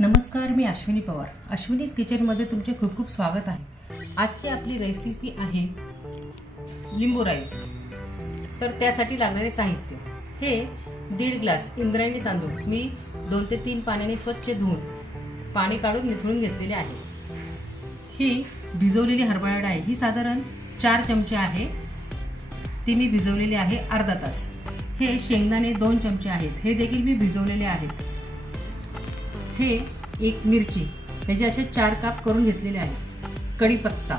नमस्कार, मी अश्विनी पवार. अश्विनीज किचन मध्ये तुमचे खूप खूप स्वागत आहे. आजची आपली रेसिपी आहे लिंबू राईस. तर त्यासाठी लागणारे साहित्य हे 1.5 ग्लास इंद्रायणी तांदूळ मी 2 ते 3 पाण्याने स्वच्छ धुवून पाणी काढून निथळून घेतलेले आहे. ही भिजवलेली हरभरा डाळ आहे, ही साधारण 4 चमचे आहे. ती मी भिजवलेली आहे अर्धा तास. हे शेंगदाणे 2 चमचे आहेत, हे देखील मी भिजवलेले आहेत. हे एक मिरची, त्याचे असे 4 काप करून घेतलेले आहेत. कढीपत्ता,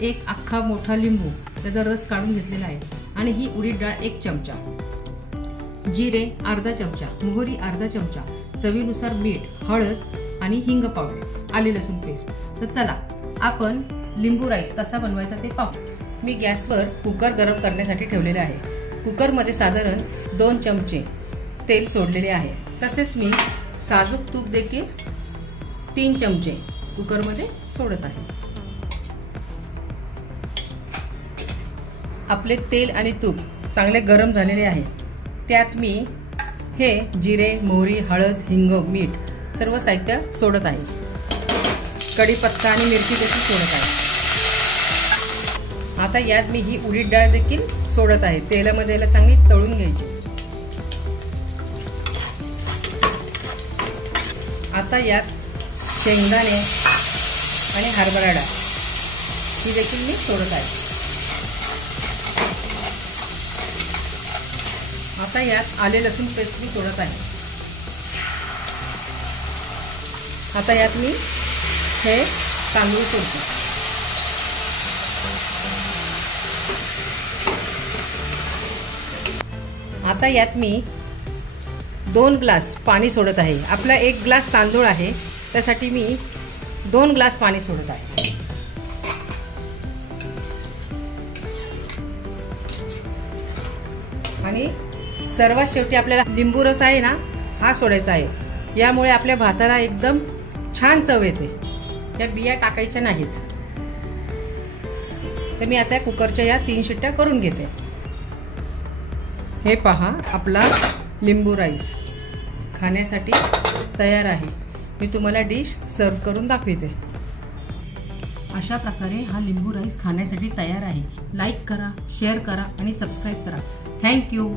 एक अख्खा मोठा लिंबू, त्याचा रस काढून घेतलेला आहे. आणि ही उडीद डाळ 1 चमचा, जिरे अर्धा चमचा, मोहरी अर्धा चमचा, चवीनुसार मीठ, हळद आणि हिंग पावडर, आले लसूण पेस्ट. तर चला आपण लिंबू राईस कसा बनवायचा ते पाहू. मी गॅसवर कुकर गरम करण्यासाठी ठेवलेले आहे. कुकरमध्ये साधारण 2 चमचे तेल सोडलेले आहे. तसेच मी साजूक तूप देखील 3 चमचे कुकरमध्ये सोडत आहे. आपले तेल आणि तूप चांगले गरम झालेले आहे. त्यात मी हे जिरे, मोहरी, हळद, हिंग, मीठ सर्व साहित्य सोडत आहे. कढीपत्ता आणि मिरची देखील सोडत आहे. आता यात मी ही उडीद डाळ देखील सोडत आहे. तेलामध्ये याला चांगली तळून घ्यायची. आता यात शेंगदाणे आणि हरभरा डाळ ही देखील मी सोडत आहे. आता यात आले लसूण पेस्ट मी सोडत आहे. आता यात मी हे तांदूळ सोडतो. आता यात मी 2 ग्लास पाणी सोडत आहे. आपला 1 ग्लास तांदूळ आहे, त्यासाठी मी 2 ग्लास पाणी सोडत आहे. आणि सर्वात शेवटी आपल्याला लिंबू रस आहे ना, हा सोडायचा आहे. यामुळे आपल्या भाताला एकदम छान चव येते. त्या बिया टाकायच्या नाहीत. तर मी आता कुकरच्या या 3 शिट्ट्या करून घेते. हे पहा, आपला लिंबू राईस खाण्यासाठी तयार आहे. मी तुम्हाला डिश सर्व करून दाखवते. अशा प्रकारे हा लिंबू राईस खाण्यासाठी तयार आहे. लाईक करा, शेअर करा आणि सबस्क्राईब करा. थँक्यू.